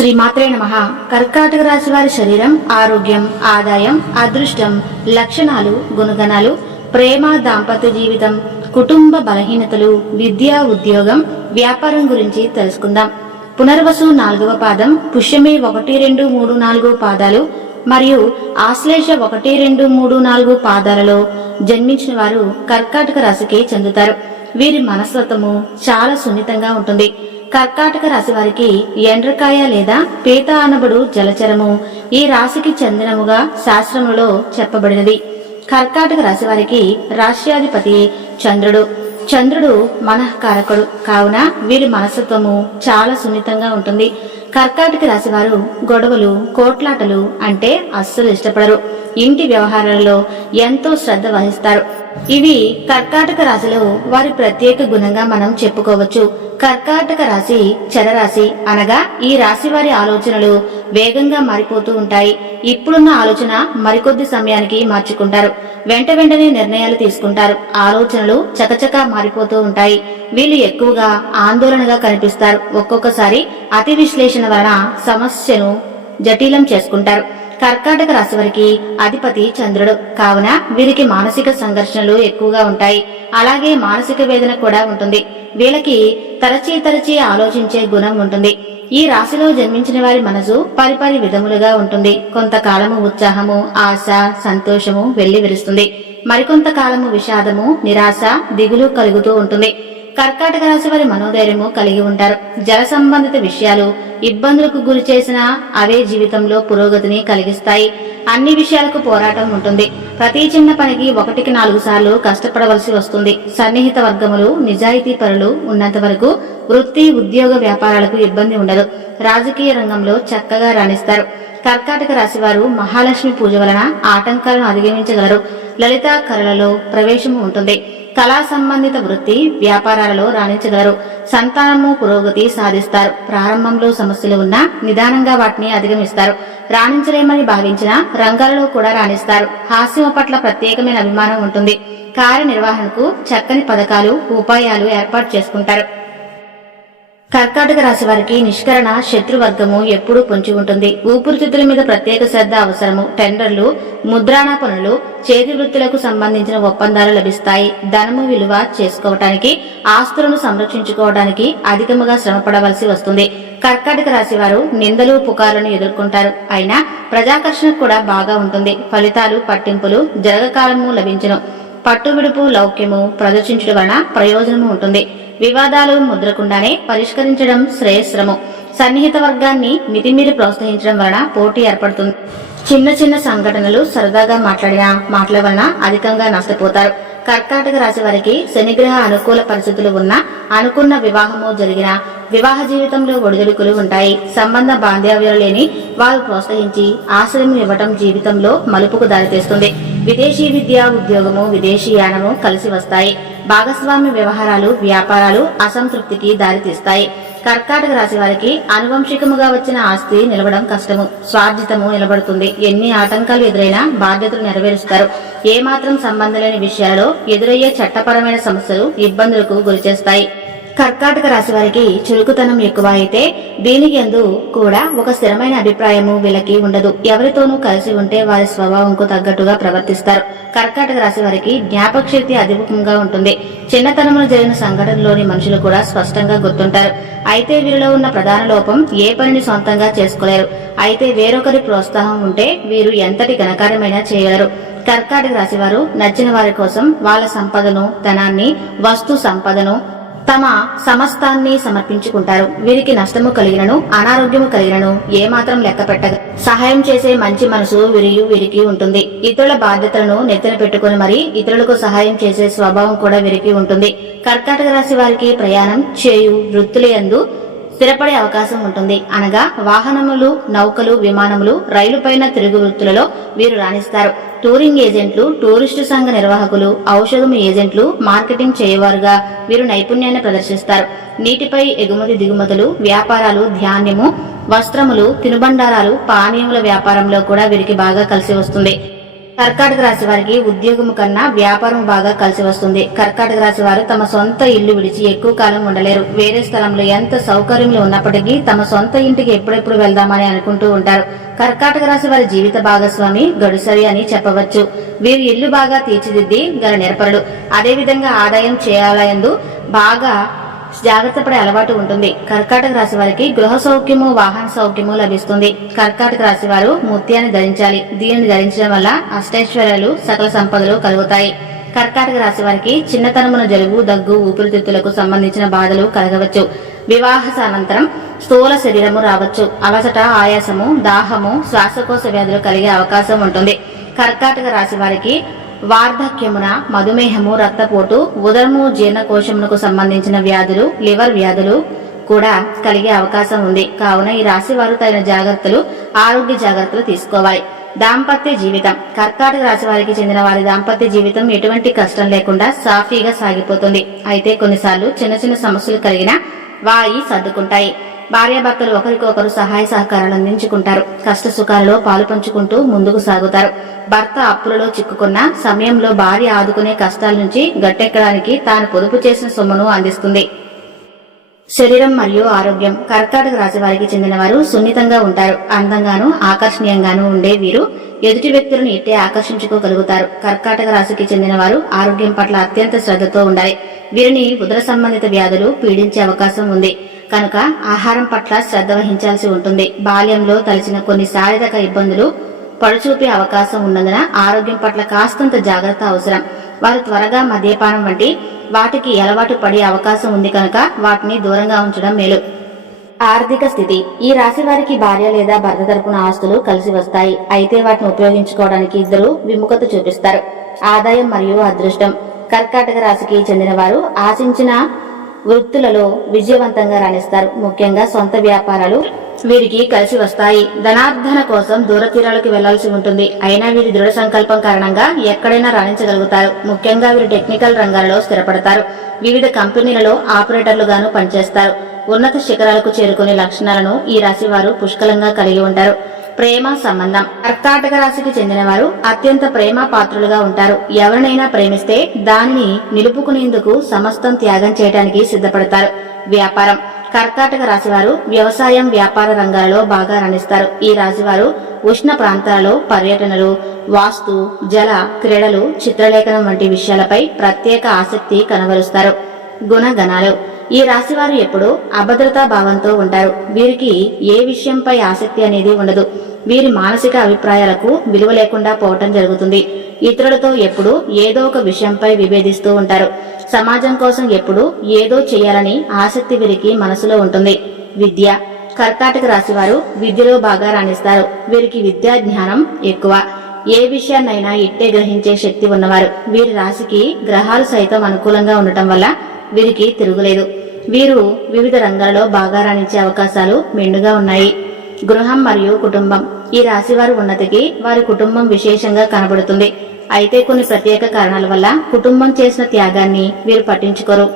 శ్రీ మాత్రే నమ. కర్కాటక రాశి వారి శరీరం ఆరోగ్యం ఆదాయం అదృష్టం లక్షణాలు గుణగణాలు ప్రేమ దాంపత్య జీవితం కుటుంబ బలహీనతలు విద్య ఉద్యోగం వ్యాపారం గురించి తెలుసుకుందాం. పునర్వసు నాలుగవ పాదం పుష్యమి ఒకటి రెండు మూడు నాలుగు పాదాలు మరియు ఆశ్లేష ఒకటి రెండు మూడు నాలుగు పాదాలలో జన్మించిన వారు కర్కాటక రాశికి చెందుతారు. వీరి మనస్తత్వము చాలా సున్నితంగా ఉంటుంది. కర్కాటక రాశి వారికి ఎండ్రకాయ లేదా పీత అనబడు జలచరము ఈ రాశికి చెందినముగా శాస్త్రములో చెప్పబడినది. కర్కాటక రాశి వారికి రాష్ట్రాధిపతి చంద్రుడు. చంద్రుడు మనఃకారకుడు. కావున వీరి మనస్తత్వము చాలా సున్నితంగా ఉంటుంది. కర్కాటక రాశి వారు గొడవలు కోట్లాటలు అంటే అస్సలు ఇష్టపడరు. ఇంటి వ్యవహారాలలో ఎంతో శ్రద్ధ వహిస్తారు. ఇవి కర్కాటక రాశిలో వారి ప్రత్యేక గుణంగా మనం చెప్పుకోవచ్చు. కర్కాటక రాశి చరరాశి అనగా ఈ రాశి వారి ఆలోచనలు వేగంగా మారిపోతూ ఉంటాయి. ఇప్పుడున్న ఆలోచన మరికొద్ది సమయానికి మార్చుకుంటారు. వెంట వెంటనే నిర్ణయాలు తీసుకుంటారు. ఆలోచనలు చకచకా మారిపోతూ ఉంటాయి. వీళ్ళు ఎక్కువగా ఆందోళనగా కనిపిస్తారు. ఒక్కొక్కసారి అతి విశ్లేషణ వలన సమస్యను జటిలం చేసుకుంటారు. కర్కాటక రాశి వారికి అధిపతి చంద్రుడు. కావున వీరికి మానసిక సంఘర్షణలు ఎక్కువగా ఉంటాయి. అలాగే మానసిక వేదన కూడా ఉంటుంది. వీళ్ళకి తరచి తరచి ఆలోచించే గుణం ఉంటుంది. ఈ రాశిలో జన్మించిన వారి మనసు పరిపరి విధములుగా ఉంటుంది. కొంతకాలము ఉత్సాహము ఆశ సంతోషము వెళ్ళి విరుస్తుంది మరికొంతకాలము విషాదము నిరాశ దిగులు కలుగుతూ ఉంటుంది. కర్కాటక రాశి వారి మనోధైర్యము కలిగి ఉంటారు. జల సంబంధిత విషయాలు ఇబ్బందులకు గురి చేసిన అవే జీవితంలో పురోగతిని కలిగిస్తాయి. అన్ని విషయాలకు పోరాటం ఉంటుంది. ప్రతి చిన్న పనికి ఒకటికి నాలుగు సార్లు కష్టపడవలసి వస్తుంది. సన్నిహిత వర్గములు నిజాయితీ పరులు ఉన్నంత వరకు వృత్తి ఉద్యోగ వ్యాపారాలకు ఇబ్బంది ఉండదు. రాజకీయ రంగంలో చక్కగా రాణిస్తారు. కర్కాటక రాశి వారు మహాలక్ష్మి పూజ వలన ఆటంకాలను అధిగమించగలరు. లలిత కళలలో ప్రవేశము ఉంటుంది. కళా సంబంధిత వృత్తి వ్యాపారాలలో రాణించగలరు. సంతానము పురోగతి సాధిస్తారు. ప్రారంభంలో సమస్యలు ఉన్నా నిదానంగా వాటిని అధిగమిస్తారు. రాణించలేమని భావించిన రంగాలలో కూడా రాణిస్తారు. హాస్యం పట్ల ప్రత్యేకమైన అభిమానం ఉంటుంది. కార్యనిర్వహణకు చక్కని పథకాలు ఉపాయాలు ఏర్పాటు చేసుకుంటారు. కర్కాటక రాశి వారికి నిష్కరణ శత్రువర్గము ఎప్పుడూ పొంచి ఉంటుంది. ఊపిరితిత్తుల మీద ప్రత్యేక శ్రద్ధ అవసరము. టెండర్లు ముద్రాణ పనులు చేతి వృత్తులకు సంబంధించిన ఒప్పందాలు లభిస్తాయి. ధనము విలువ చేసుకోవటానికి ఆస్తులను సంరక్షించుకోవడానికి అధికముగా శ్రమపడవలసి వస్తుంది. కర్కాటక రాశి వారు నిందలు పుకార్లను ఎదుర్కొంటారు. అయినా ప్రజాకర్షణ కూడా బాగా ఉంటుంది. ఫలితాలు పట్టింపులు జరగకాలము లభించను. పట్టువిడుపు లౌక్యము ప్రదర్శించడం వలన ప్రయోజనము ఉంటుంది. వివాదాలు ముద్రకుండానే పరిష్కరించడం శ్రేయస్రము. సన్నిహిత వర్గాన్ని మితిమీరి ప్రోత్సహించడం వలన పోటీ ఏర్పడుతుంది. చిన్న చిన్న సంఘటనలు సరదాగా మాట్లాడిన మాటల వలన అధికంగా నష్టపోతారు. కర్కాటక రాశి వారికి శనిగ్రహ అనుకూల పరిస్థితులు ఉన్న అనుకున్న వివాహము జరిగిన వివాహ జీవితంలో ఒడిదుడుకులు ఉంటాయి. సంబంధ బాంధవ్యాలు లేని వారు ప్రోత్సహించి ఆశ్రయం ఇవ్వటం జీవితంలో మలుపుకు దారితీస్తుంది. విదేశీ విద్య ఉద్యోగము విదేశీ యానము కలిసి వస్తాయి. భాగస్వామ్య వ్యవహారాలు వ్యాపారాలు అసంతృప్తికి దారితీస్తాయి. కర్కాటక రాశి వారికి అనువంశికముగా వచ్చిన ఆస్తి నిలవడం కష్టము. స్వార్జితము నిలబడుతుంది. ఎన్ని ఆటంకాలు ఎదురైనా బాధ్యతలు నెరవేరుస్తారు. ఏమాత్రం సంబంధం లేని విషయాలలో ఎదురయ్యే చట్టపరమైన సమస్యలు ఇబ్బందులకు గురిచేస్తాయి. కర్కాటక రాశి వారికి చురుకుతనం ఎక్కువ అయితే దీని ఎందు కూడా ఒక స్థిరమైన అభిప్రాయము వీళ్ళకి ఉండదు. ఎవరితోనూ కలిసి ఉంటే వారి స్వభావంకు తగ్గట్టుగా ప్రవర్తిస్తారు. కర్కాటక రాశి వారికి జ్ఞాపక శక్తి అధికంగా ఉంటుంది. చిన్నతనంలో జరిగిన సంఘటనలోని మనుషులు కూడా స్పష్టంగా గుర్తుంటారు. అయితే వీరిలో ఉన్న ప్రధాన లోపం ఏ పనిని సొంతంగా చేసుకోలేరు. అయితే వేరొకరి ప్రోత్సాహం ఉంటే వీరు ఎంతటి ఘనకార్యమైనా చేయగలరు. కర్కాటక రాశి వారు నచ్చిన వారి కోసం వాళ్ళ సంపదను ధనాన్ని వస్తు సంపదను తమ సమస్తాన్ని సమర్పించుకుంటారు. వీరికి నష్టము కలిగినను అనారోగ్యము కలిగినను ఏమాత్రం లెక్క పెట్టదు. సహాయం చేసే మంచి మనసు వీరియు వీరికి ఉంటుంది. ఇతరుల బాధ్యతలను నెత్తిన పెట్టుకుని మరి ఇతరులకు సహాయం చేసే స్వభావం కూడా వీరికి ఉంటుంది. కర్కాటక రాశి వారికి ప్రయాణం చేయు వృత్తులందు స్థిరపడే అవకాశం ఉంటుంది. అనగా వాహనములు నౌకలు విమానములు రైలు పైన తిరుగు వృత్తులలో వీరు రాణిస్తారు. టూరింగ్ ఏజెంట్లు టూరిస్టు సంఘ నిర్వాహకులు ఔషధము ఏజెంట్లు మార్కెటింగ్ చేయవారుగా వీరు నైపుణ్యాన్ని ప్రదర్శిస్తారు. నీటిపై ఎగుమతి దిగుమతులు వ్యాపారాలు ధాన్యము వస్త్రములు తినుబండారాలు పానీయముల వ్యాపారంలో కూడా వీరికి బాగా కలిసి వస్తుంది. కర్కాటక రాశి వారికి ఉద్యోగం కన్నా వ్యాపారం బాగా కలిసి వస్తుంది. కర్కాటక రాశి వారు తమ సొంత ఇల్లు విడిచి ఎక్కువ కాలం ఉండలేరు. వేరే స్థలంలో ఎంత సౌకర్యములు ఉన్నప్పటికీ తమ సొంత ఇంటికి ఎప్పుడెప్పుడు వెళ్దామని అనుకుంటూ ఉంటారు. కర్కాటక రాశి వారి జీవిత భాగస్వామి గడుసరి అని చెప్పవచ్చు. వీరు ఇల్లు బాగా తీర్చిదిద్ది గల నిరపరుడు. అదేవిధంగా ఆదాయం చేయాలయందు బాగా జాగ్రత్త పడే అలవాటు ఉంటుంది. కర్కాటక రాశి వారికి గృహ సౌఖ్యము వాహన సౌఖ్యము లభిస్తుంది. కర్కాటక రాశి వారు ముత్యాన్ని ధరించాలి. దీనిని ధరించడం వల్ల అష్టైశ్వర్యాలు సకల సంపదలు కలుగుతాయి. కర్కాటక రాశి వారికి చిన్నతనమున జలుబు దగ్గు ఊపిరితిత్తులకు సంబంధించిన బాధలు కలగవచ్చు. వివాహ అనంతరం స్థూల శరీరము రావచ్చు. అలసట ఆయాసము దాహము శ్వాసకోశ వ్యాధులు కలిగే అవకాశం ఉంటుంది. కర్కాటక రాశి వారికి వార్ధక్యమున మధుమేహము రక్తపోటు ఉదరము జీర్ణకోశమునకు సంబంధించిన వ్యాధులు లివర్ వ్యాధులు కూడా కలిగే అవకాశం ఉంది. కావున ఈ రాశి వారు తగిన జాగ్రత్తలు ఆరోగ్య జాగ్రత్తలు తీసుకోవాలి. దాంపత్య జీవితం. కర్కాటక రాశి వారికి చెందిన వారి దాంపత్య జీవితం ఎటువంటి కష్టం లేకుండా సాఫీగా సాగిపోతుంది. అయితే కొన్నిసార్లు చిన్న చిన్న సమస్యలు కలిగిన వాయి సర్దుకుంటాయి. భార్యాభర్తలు ఒకరికొకరు సహాయ సహకారాలు అందించుకుంటారు. కష్ట సుఖాలలో పాలు పంచుకుంటూ ముందుకు సాగుతారు. భర్త అప్పులలో చిక్కుకున్న సమయంలో భార్య ఆదుకునే కష్టాల నుంచి గట్టెక్కడానికి తాను పొదుపు చేసిన సొమ్మును అందిస్తుంది. శరీరం మరియు ఆరోగ్యం. కర్కాటక రాశివారికి చెందిన వారు సున్నితంగా ఉంటారు. అందంగాను ఆకర్షణీయంగాను ఉండే వీరు ఎదుటి వ్యక్తులను ఇట్టే ఆకర్షించుకోగలుగుతారు. కర్కాటక రాశికి చెందిన వారు ఆరోగ్యం పట్ల అత్యంత శ్రద్ధతో ఉండాలి. వీరిని ఉదర సంబంధిత వ్యాధులు పీడించే అవకాశం ఉంది. కనుక ఆహారం పట్ల శ్రద్ధ వహించాల్సి ఉంటుంది. బాల్యంలో తలచిన కొన్ని శారీరక ఇబ్బందులు పడుచూపే అవకాశం ఉన్నందున ఆరోగ్యం పట్ల కాస్తంత జాగ్రత్త అవసరం. వారు త్వరగా మద్యపానం వంటి వాటికి అలవాటు పడే అవకాశం ఉంది కనుక వాటిని దూరంగా ఉంచడం మేలు. ఆర్థిక స్థితి. ఈ రాశి వారికి భార్య లేదా భర్త తరపున ఆస్తులు కలిసి వస్తాయి. అయితే వాటిని ఉపయోగించుకోవడానికి ఇద్దరు విముఖత చూపిస్తారు. ఆదాయం మరియు అదృష్టం. కర్కాటక రాశికి చెందిన వారు ఆశించిన వృత్తులలో విజయవంతంగా రాణిస్తారు. ముఖ్యంగా సొంత వ్యాపారాలు వీరికి కలిసి వస్తాయి. ధనార్ధన కోసం దూర తీరాలకు వెళ్ళాల్సి ఉంటుంది. అయినా వీరి దృఢ సంకల్పం కారణంగా ఎక్కడైనా రాణించగలుగుతారు. ముఖ్యంగా వీరు టెక్నికల్ రంగాలలో స్థిరపడతారు. వివిధ కంపెనీలలో ఆపరేటర్లుగాను పనిచేస్తారు. ఉన్నత శిఖరాలకు చేరుకునే లక్షణాలను ఈ రాశి వారు పుష్కలంగా కలిగి ఉంటారు. ప్రేమ సంబంధం. కర్కాటక రాశికి చెందిన వారు అత్యంత ప్రేమ పాత్రులుగా ఉంటారు. ఎవరినైనా ప్రేమిస్తే దానిని నిలుపుకునేందుకు సమస్తం త్యాగం చేయడానికి సిద్ధపడతారు. వ్యాపారం. కర్కాటక రాశివారు వ్యవసాయం వ్యాపార రంగాలలో బాగా రాణిస్తారు. ఈ రాశివారు ఉష్ణ ప్రాంతాలలో పర్యటనలు వాస్తు జల క్రీడలు చిత్రలేఖనం వంటి విషయాలపై ప్రత్యేక ఆసక్తి కనబరుస్తారు. గుణగణాలు. ఈ రాశివారు ఎప్పుడూ అభద్రతా భావంతో ఉంటారు. వీరికి ఏ విషయంపై ఆసక్తి అనేది ఉండదు. వీరి మానసిక అభిప్రాయాలకు విలువ లేకుండా పోవటం జరుగుతుంది. ఇతరులతో ఎప్పుడు ఏదో ఒక విషయంపై విభేదిస్తూ ఉంటారు. సమాజం కోసం ఎప్పుడు ఏదో చేయాలని ఆసక్తి వీరికి మనసులో ఉంటుంది. విద్య. కర్కాటక రాశి వారు విద్యలో బాగా రాణిస్తారు. వీరికి విద్యా జ్ఞానం ఎక్కువ. ఏ విషయాన్నైనా ఇట్టే గ్రహించే శక్తి ఉన్నవారు. వీరి రాశికి గ్రహాలు సైతం అనుకూలంగా ఉండటం వల్ల వీరికి తిరుగులేదు. వీరు వివిధ రంగాల్లో బాగా రాణించే అవకాశాలు మెండుగా ఉన్నాయి. గృహం మరియు కుటుంబం. ఈ రాశి వారి ఉన్నతికి వారి కుటుంబం విశేషంగా కనబడుతుంది. అయితే కొన్ని ప్రత్యేక కారణాల వల్ల కుటుంబం చేసిన త్యాగాన్ని వీరు పట్టించుకోరు.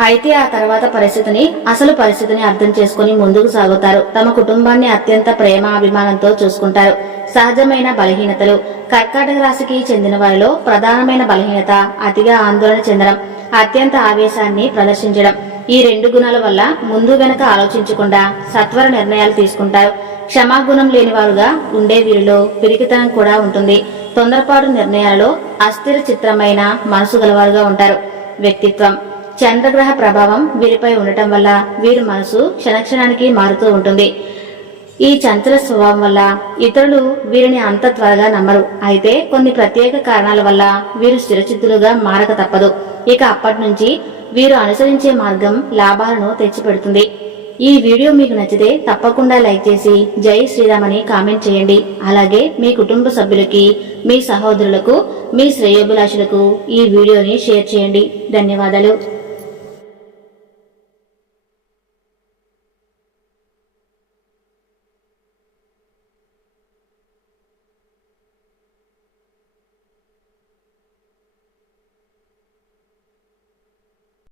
అయితే ఆ తర్వాత పరిస్థితిని అసలు పరిస్థితిని అర్థం చేసుకుని ముందుకు సాగుతారు. తమ కుటుంబాన్ని అత్యంత ప్రేమ అభిమానంతో చూసుకుంటారు. సహజమైన బలహీనతలు. కర్కాటక రాశికి చెందిన వారిలో ప్రధానమైన బలహీనత అతిగా ఆందోళన చెందడం. అత్యంత ఆవేశాన్ని ప్రదర్శించడం. ఈ రెండు గుణాల వల్ల ముందు వెనక ఆలోచించకుండా సత్వర నిర్ణయాలు తీసుకుంటారు. క్షమాగుణం లేని వారుగా ఉండే వీరిలో పిరికితనం కూడా ఉంటుంది. తొందరపాటు నిర్ణయాలలో అస్థిర చిత్రమైన మనసు గలవారుగా ఉంటారు. వ్యక్తిత్వం. చంద్రగ్రహ ప్రభావం వీరిపై ఉండటం వల్ల వీరి మనసు క్షణక్షణానికి మారుతూ ఉంటుంది. ఈ చంచల స్వభావం వల్ల ఇతరులు వీరిని అంత త్వరగా నమ్మరు. అయితే కొన్ని ప్రత్యేక కారణాల వల్ల వీరు స్థిరచిత్తులుగా మారక తప్పదు. ఇక అప్పటి నుంచి వీరు అనుసరించే మార్గం లాభాలను తెచ్చిపెడుతుంది. ఈ వీడియో మీకు నచ్చితే తప్పకుండా లైక్ చేసి జై శ్రీరామ్ అని కామెంట్ చేయండి. అలాగే మీ కుటుంబ సభ్యులకి మీ సహోదరులకు మీ శ్రేయోభిలాషులకు ఈ వీడియోని షేర్ చేయండి. ధన్యవాదాలు.